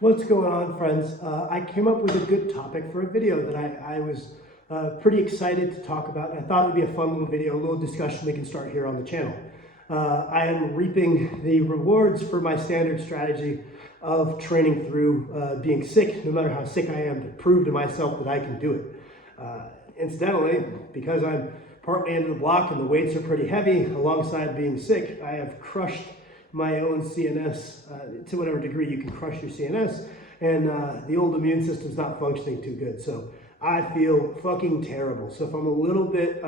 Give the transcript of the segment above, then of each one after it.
What's going on, friends? I came up with a good topic for a video that I was pretty excited to talk about. And I thought it would be a fun little video, a little discussion we can start here on the channel. I am reaping the rewards for my standard strategy of training through being sick, no matter how sick I am, to prove to myself that I can do it. Incidentally, because I'm partly into the block and the weights are pretty heavy, alongside being sick, I have crushed my own CNS to whatever degree you can crush your CNS, and the old immune system's not functioning too good. So I feel fucking terrible. So if I'm a little bit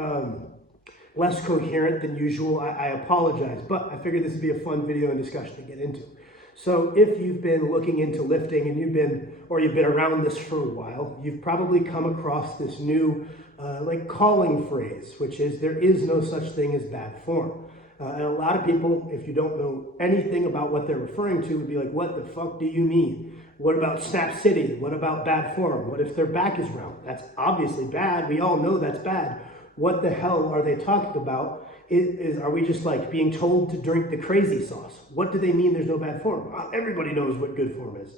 less coherent than usual, I apologize, but I figured this would be a fun video and discussion to get into. So if you've been looking into lifting and you've been around this for a while, you've probably come across this new calling phrase, which is there is no such thing as bad form. And a lot of people, if you don't know anything about what they're referring to, would be like, what the fuck do you mean? What about Snap City? What about bad form? What if their back is round? That's obviously bad. We all know that's bad. What the hell are they talking about? Are we just like being told to drink the crazy sauce? What do they mean there's no bad form? Everybody knows what good form is.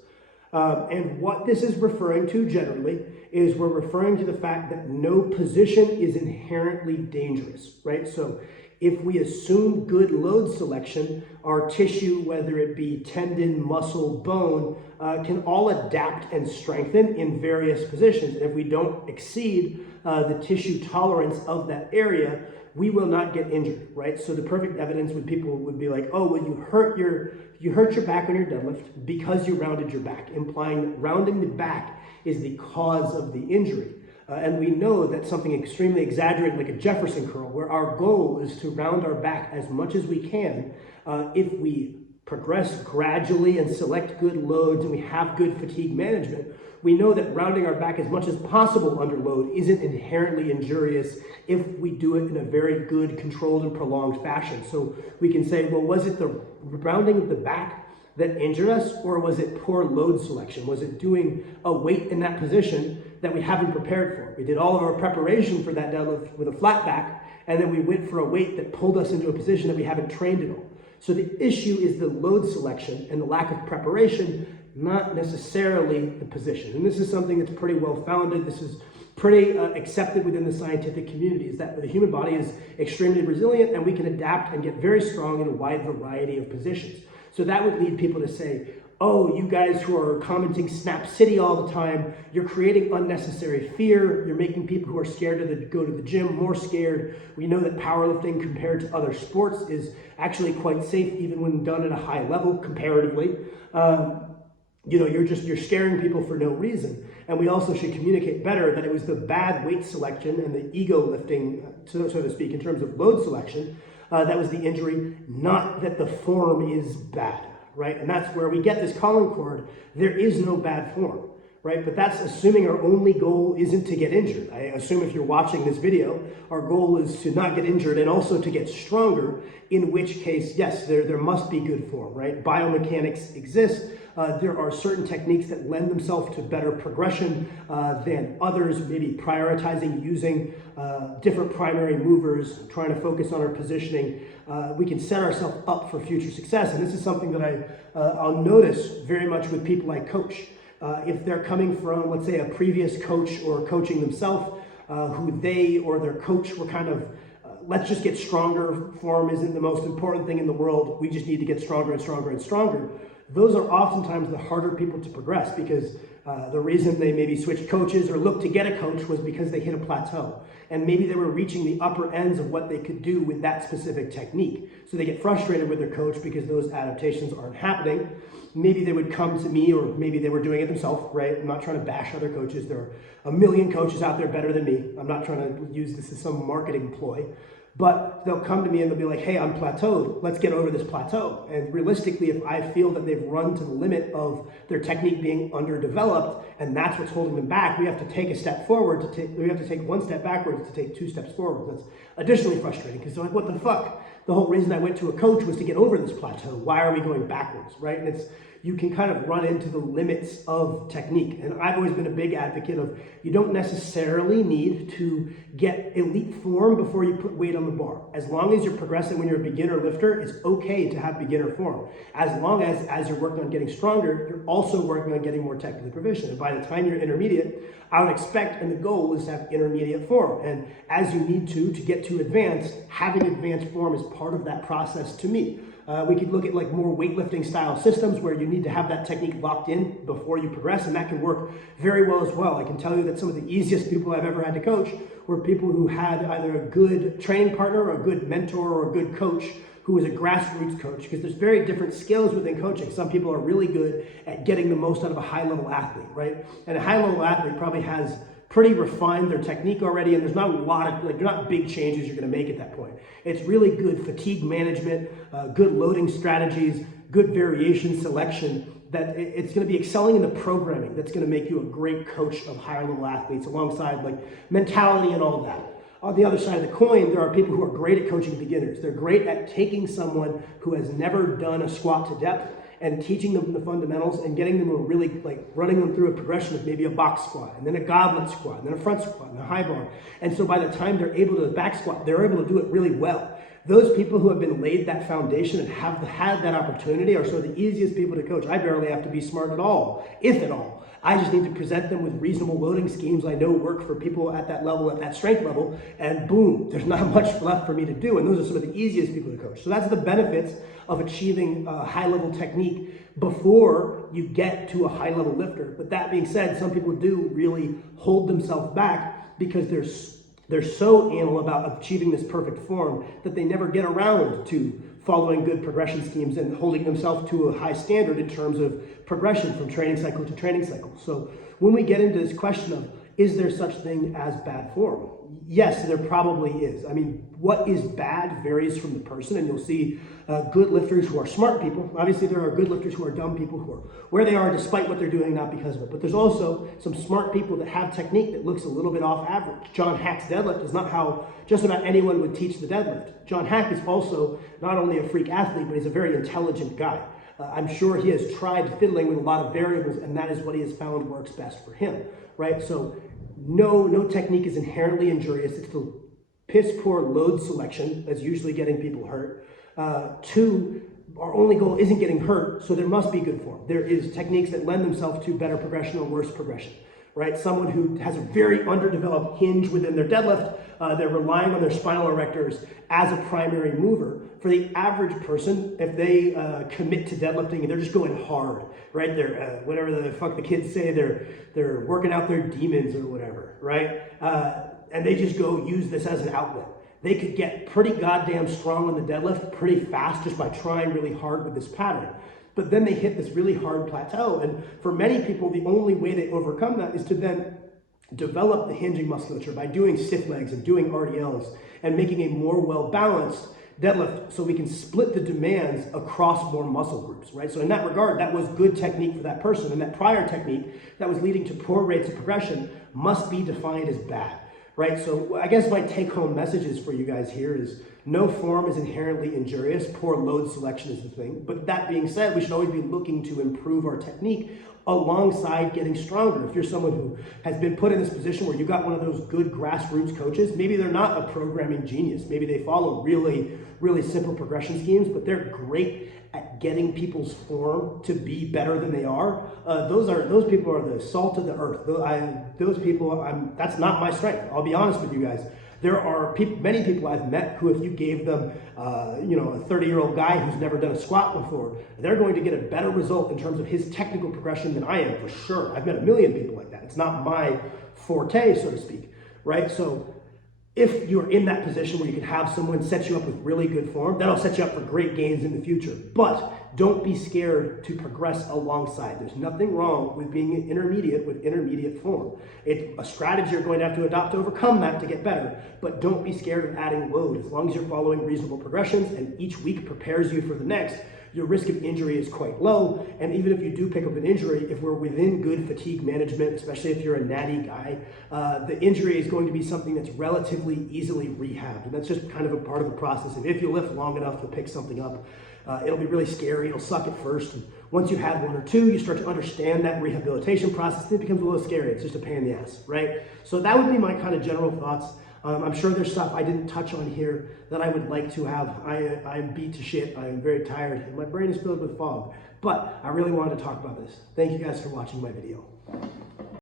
And what this is referring to generally is we're referring to the fact that no position is inherently dangerous, right? So if we assume good load selection, our tissue, whether it be tendon, muscle, bone, can all adapt and strengthen in various positions. And if we don't exceed the tissue tolerance of that area, we will not get injured, right? So the perfect evidence when people would be like, oh, well, you hurt your back on your deadlift because you rounded your back, implying rounding the back is the cause of the injury. And we know that something extremely exaggerated like a Jefferson curl, where our goal is to round our back as much as we can, if we progress gradually and select good loads and we have good fatigue management, we know that rounding our back as much as possible under load isn't inherently injurious if we do it in a very good, controlled, and prolonged fashion. So we can say, well, was it the rounding of the back that injured us, or was it poor load selection? Was it doing a weight in that position that we haven't prepared for? We did all of our preparation for that deadlift with a flat back, and then we went for a weight that pulled us into a position that we haven't trained in on. So the issue is the load selection and the lack of preparation, not necessarily the position. And this is something that's pretty well founded. This is pretty accepted within the scientific community, is that the human body is extremely resilient and we can adapt and get very strong in a wide variety of positions. So that would lead people to say, oh, you guys who are commenting Snap City all the time, you're creating unnecessary fear. You're making people who are scared to go to the gym more scared. We know that powerlifting compared to other sports is actually quite safe, even when done at a high level comparatively. You're scaring people for no reason. And we also should communicate better that it was the bad weight selection and the ego lifting, so to speak, in terms of load selection, that was the injury, not that the form is bad, right? And that's where we get this calling cord. There is no bad form, right? But that's assuming our only goal isn't to get injured. I assume if you're watching this video, our goal is to not get injured and also to get stronger, in which case, yes, there must be good form, right? Biomechanics exists. There are certain techniques that lend themselves to better progression than others, maybe prioritizing using different primary movers, trying to focus on our positioning. We can set ourselves up for future success. And this is something that I'll notice very much with people I coach. If they're coming from, let's say, a previous coach or coaching themselves, who they or their coach were kind of, let's just get stronger, form isn't the most important thing in the world, we just need to get stronger and stronger and stronger. Those are oftentimes the harder people to progress, because the reason they maybe switched coaches or looked to get a coach was because they hit a plateau. And maybe they were reaching the upper ends of what they could do with that specific technique. So they get frustrated with their coach because those adaptations aren't happening. Maybe they would come to me, or maybe they were doing it themselves, right? I'm not trying to bash other coaches. There are a million coaches out there better than me. I'm not trying to use this as some marketing ploy. But they'll come to me and they'll be like, hey, I'm plateaued. Let's get over this plateau. And realistically, if I feel that they've run to the limit of their technique being underdeveloped, and that's what's holding them back, we have to take a step forward. We have to take one step backwards to take two steps forward. That's additionally frustrating, because they're like, what the fuck? The whole reason I went to a coach was to get over this plateau. Why are we going backwards, right? And it's you can kind of run into the limits of technique. And I've always been a big advocate of you don't necessarily need to get elite form before you put weight on the bar. As long as you're progressing when you're a beginner lifter, it's okay to have beginner form. As long as you're working on getting stronger, you're also working on getting more technically proficient. And by the time you're intermediate, I would expect, and the goal is to have intermediate form. And as you need to get to advanced, having advanced form is part of that process to me. We could look at like more weightlifting style systems where you need to have that technique locked in before you progress, and that can work very well as well. I can tell you that some of the easiest people I've ever had to coach were people who had either a good training partner, or a good mentor, or a good coach who was a grassroots coach, because there's very different skills within coaching. Some people are really good at getting the most out of a high-level athlete, right? And a high-level athlete probably has pretty refined their technique already, and there's not a lot of, like, not big changes you're gonna make at that point. It's really good fatigue management, good loading strategies, good variation selection, that it's gonna be excelling in the programming that's gonna make you a great coach of higher level athletes, alongside like mentality and all of that. On the other side of the coin, there are people who are great at coaching beginners. They're great at taking someone who has never done a squat to depth and teaching them the fundamentals and getting them to really, like, running them through a progression of maybe a box squat, and then a goblet squat, and then a front squat, and a high bar. And so by the time they're able to back squat, they're able to do it really well. Those people who have been laid that foundation and have had that opportunity are sort of the easiest people to coach. I barely have to be smart at all, if at all. I just need to present them with reasonable loading schemes I know work for people at that level, at that strength level, and boom, there's not much left for me to do. And those are some of the easiest people to coach. So that's the benefits of achieving a high-level technique before you get to a high-level lifter. But that being said, some people do really hold themselves back because they're so anal about achieving this perfect form that they never get around to following good progression schemes and holding themselves to a high standard in terms of progression from training cycle to training cycle. So when we get into this question of, is there such thing as bad form? Yes, there probably is. I mean, what is bad varies from the person, and you'll see good lifters who are smart people. Obviously, there are good lifters who are dumb people who are where they are despite what they're doing, not because of it. But there's also some smart people that have technique that looks a little bit off average. John Hack's deadlift is not how just about anyone would teach the deadlift. John Hack is also not only a freak athlete, but he's a very intelligent guy. I'm sure he has tried fiddling with a lot of variables, and that is what he has found works best for him, right? So no technique is inherently injurious. It's the piss poor load selection that's usually getting people hurt. Two, our only goal isn't getting hurt, so there must be good form. There is techniques that lend themselves to better progression or worse progression, right? Someone who has a very underdeveloped hinge within their deadlift, they're relying on their spinal erectors as a primary mover. For the average person, if they commit to deadlifting and they're just going hard, right? They're whatever the fuck the kids say, they're working out their demons or whatever, right? And they just go use this as an outlet. They could get pretty goddamn strong on the deadlift pretty fast just by trying really hard with this pattern. But then they hit this really hard plateau. And for many people, the only way they overcome that is to then develop the hinging musculature by doing stiff legs and doing RDLs and making a more well-balanced deadlift so we can split the demands across more muscle groups, right? So in that regard, that was good technique for that person. And that prior technique that was leading to poor rates of progression must be defined as bad. Right, so I guess my take-home messages for you guys here is no form is inherently injurious. Poor load selection is the thing. But that being said, we should always be looking to improve our technique alongside getting stronger. If you're someone who has been put in this position where you got one of those good grassroots coaches, maybe they're not a programming genius. Maybe they follow really, really simple progression schemes, but they're great at getting people's form to be better than they are. Those people are the salt of the earth. Those people, that's not my strength. I'll be honest with you guys. There are many people I've met who, if you gave them, a 30-year-old guy who's never done a squat before, they're going to get a better result in terms of his technical progression than I am, for sure. I've met a million people like that. It's not my forte, so to speak, right? So if you're in that position where you can have someone set you up with really good form, that'll set you up for great gains in the future. But don't be scared to progress alongside. There's nothing wrong with being intermediate with intermediate form. It's a strategy you're going to have to adopt to overcome that to get better, but don't be scared of adding load. As long as you're following reasonable progressions and each week prepares you for the next, your risk of injury is quite low. And even if you do pick up an injury, if we're within good fatigue management, especially if you're a natty guy, the injury is going to be something that's relatively easily rehabbed. And that's just kind of a part of the process. And if you lift long enough, you'll pick something up. It'll be really scary. It'll suck at first. And once you've had one or two, you start to understand that rehabilitation process, and it becomes a little scary. It's just a pain in the ass, right? So that would be my kind of general thoughts. I'm sure there's stuff I didn't touch on here that I would like to have. I'm beat to shit. I'm very tired, and my brain is filled with fog. But I really wanted to talk about this. Thank you guys for watching my video.